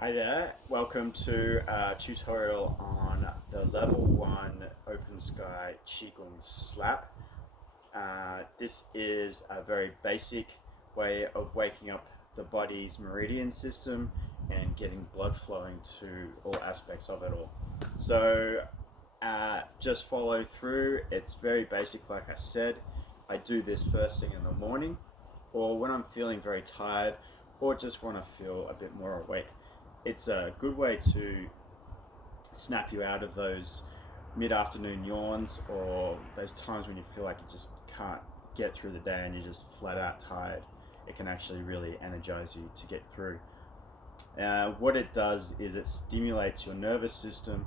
Hi there, welcome to a tutorial on the level 1 open sky Qigong slap. This is a very basic way of waking up the body's meridian system and getting blood flowing to all aspects of it all. So just follow through. It's very basic, like I said. I do this first thing in the morning or when I'm feeling very tired or just want to feel a bit more awake. It's a good way to snap you out of those mid-afternoon yawns or those times when you feel like you just can't get through the day and you're just flat out tired. It can actually really energize you to get through. What it does is it stimulates your nervous system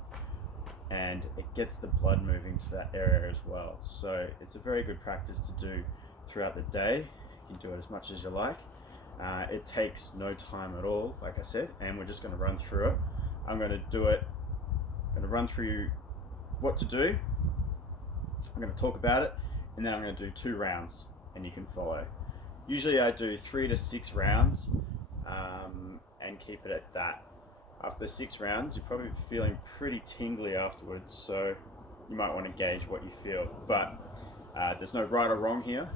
and it gets the blood moving to that area as well. So it's a very good practice to do throughout the day. You can do it as much as you like. It takes no time at all, like I said, and we're just going to run through it. I'm going to run through what to do. I'm going to talk about it, and then I'm going to do 2 rounds, and you can follow. Usually I do 3 to 6 rounds, and keep it at that. After 6 rounds, you're probably feeling pretty tingly afterwards, so you might want to gauge what you feel. But there's no right or wrong here.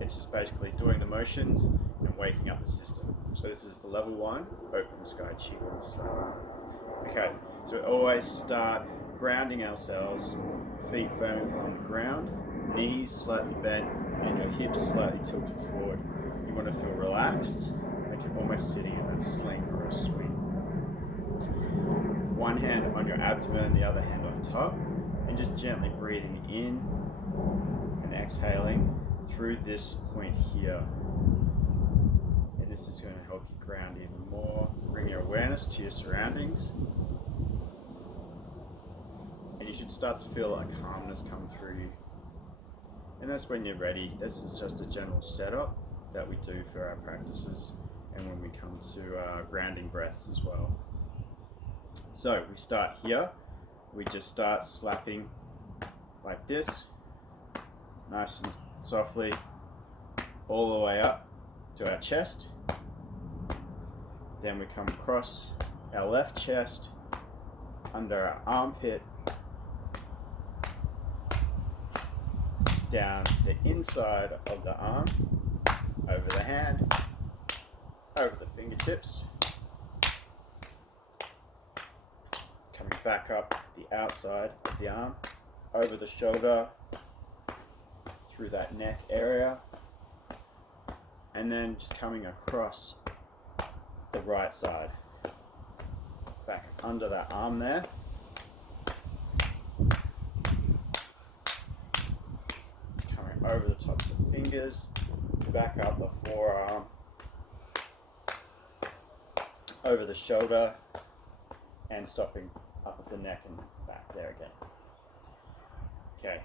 It's just basically doing the motions and waking up the system. So this is the level 1 open sky Qigong slap. Okay, so we always start grounding ourselves, feet firmly on the ground, knees slightly bent, and your hips slightly tilted forward. You want to feel relaxed, like you're almost sitting in a sling or a swing. One hand on your abdomen, the other hand on top, and just gently breathing in and exhaling through this point here. And this is going to help you ground even more, bring your awareness to your surroundings, and you should start to feel a calmness come through you. And that's when you're ready. This is just a general setup that we do for our practices and when we come to grounding breaths as well. So we start here. We just start slapping like this, nice and softly, all the way up to our chest. Then we come across our left chest, under our armpit, down the inside of the arm, over the hand, over the fingertips, coming back up the outside of the arm, over the shoulder, through that neck area, and then just coming across the right side, back under that arm there, coming over the top of the fingers, back up the forearm, over the shoulder, and stopping up at the neck and back there again. Okay,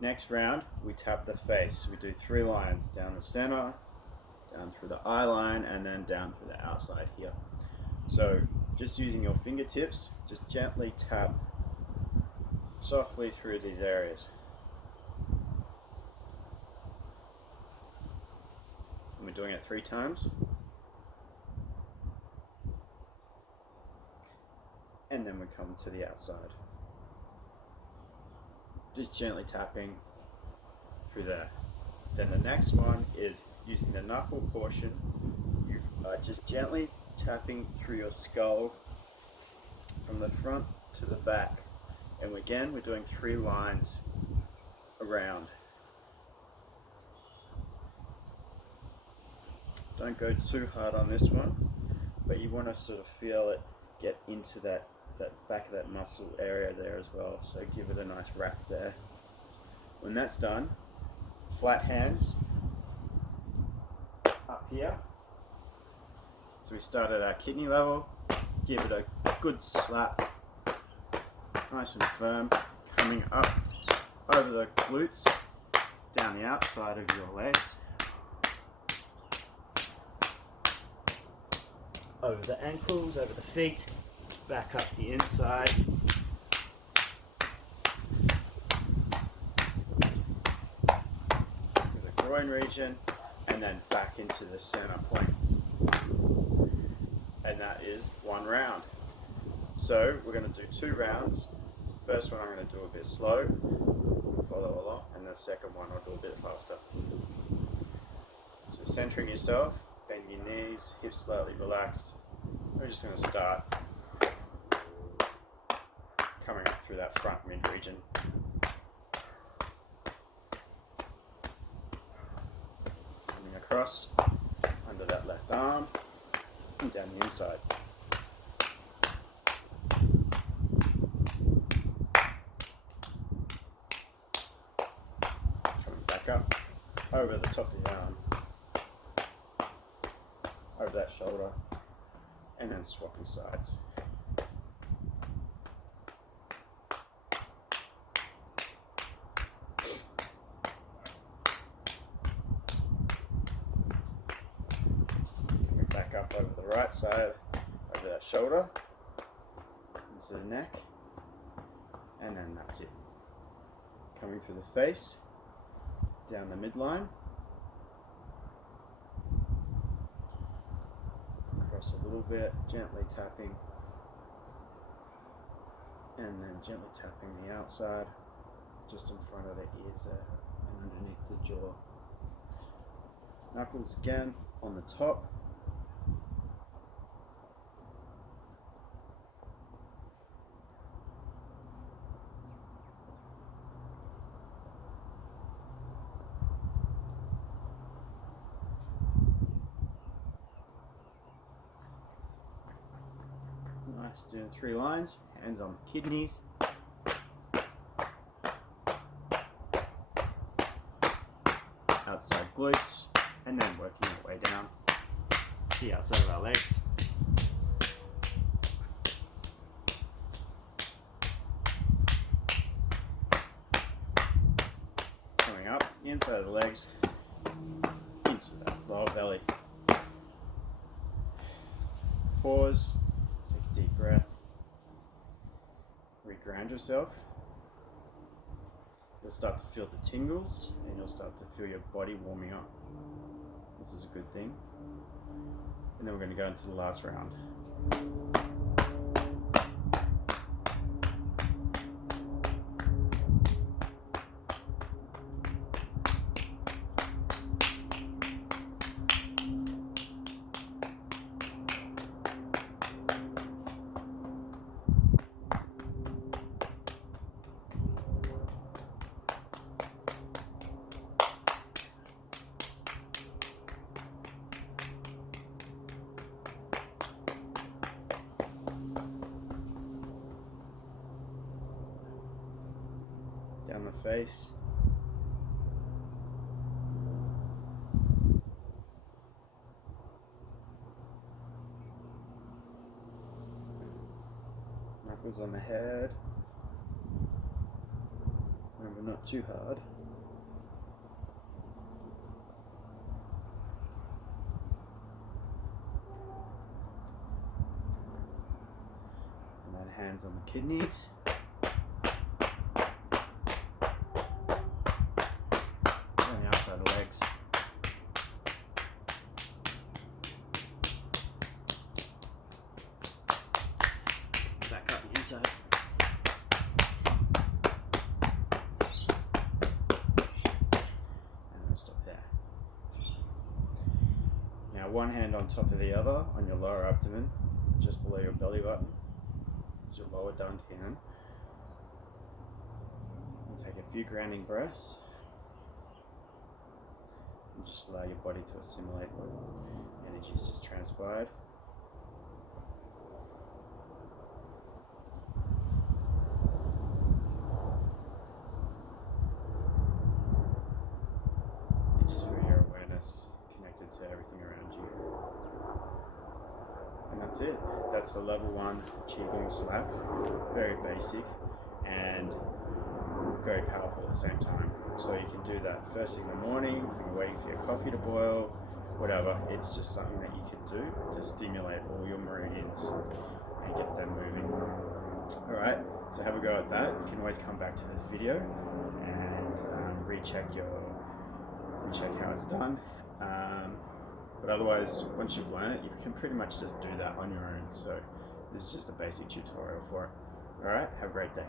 next round we tap the face. We do 3 lines down the center, down through the eye line, and then down through the outside here. So just using your fingertips, just gently tap softly through these areas. And we're doing it 3 times. And then we come to the outside. Just gently tapping through there. Then the next one is using the knuckle portion. You are just gently tapping through your skull from the front to the back. And again, we're doing 3 lines around. Don't go too hard on this one, but you want to sort of feel it get into that back of that muscle area there as well. So give it a nice wrap there. When that's done, flat hands up here. So we start at our kidney level, give it a good slap, nice and firm, coming up over the glutes, down the outside of your legs, over the ankles, over the feet, back up the inside, to the groin region, and then back into the center point. And that is 1 round. So we're going to do 2 rounds. First one I'm going to do a bit slow, follow along, and the second one I'll do a bit faster. So centering yourself, bend your knees, hips slightly relaxed. We're just going to start coming up through that front mid region. Coming across under that left arm and down the inside. Coming back up over the top of the arm, over that shoulder, and then swapping sides. Coming back up over the right side, over that shoulder, into the neck, and then that's it. Coming through the face, down the midline, across a little bit, gently tapping, and then gently tapping the outside, just in front of the ears there, and underneath the jaw. Knuckles again on the top. Nice, doing 3 lines, hands on the kidneys. Outside glutes, and then working your way down the outside of our legs. Coming up the inside of the legs into that lower belly. Pause, take a deep breath, reground yourself. You'll start to feel the tingles, and you'll start to feel your body warming up. This is a good thing. And then we're going to go into the last round. Down the face. Knuckles on the head. Remember, not too hard. And then hands on the kidneys. Outside the legs. Back up the inside. And we'll stop there. Now one hand on top of the other on your lower abdomen, just below your belly button. Is your lower dantian. We'll take a few grounding breaths. And just allow your body to assimilate what energy's just transpired. And just feel your awareness connected to everything around you. And that's it. That's the level 1 Qigong slap. Very basic and very powerful at the same time. So you can do that first thing in the morning, when you're waiting for your coffee to boil, whatever. It's just something that you can do to stimulate all your meridians and get them moving. Alright, so have a go at that. You can always come back to this video and recheck how it's done. But otherwise, once you've learned it, you can pretty much just do that on your own. So This is just a basic tutorial for it. Alright, have a great day.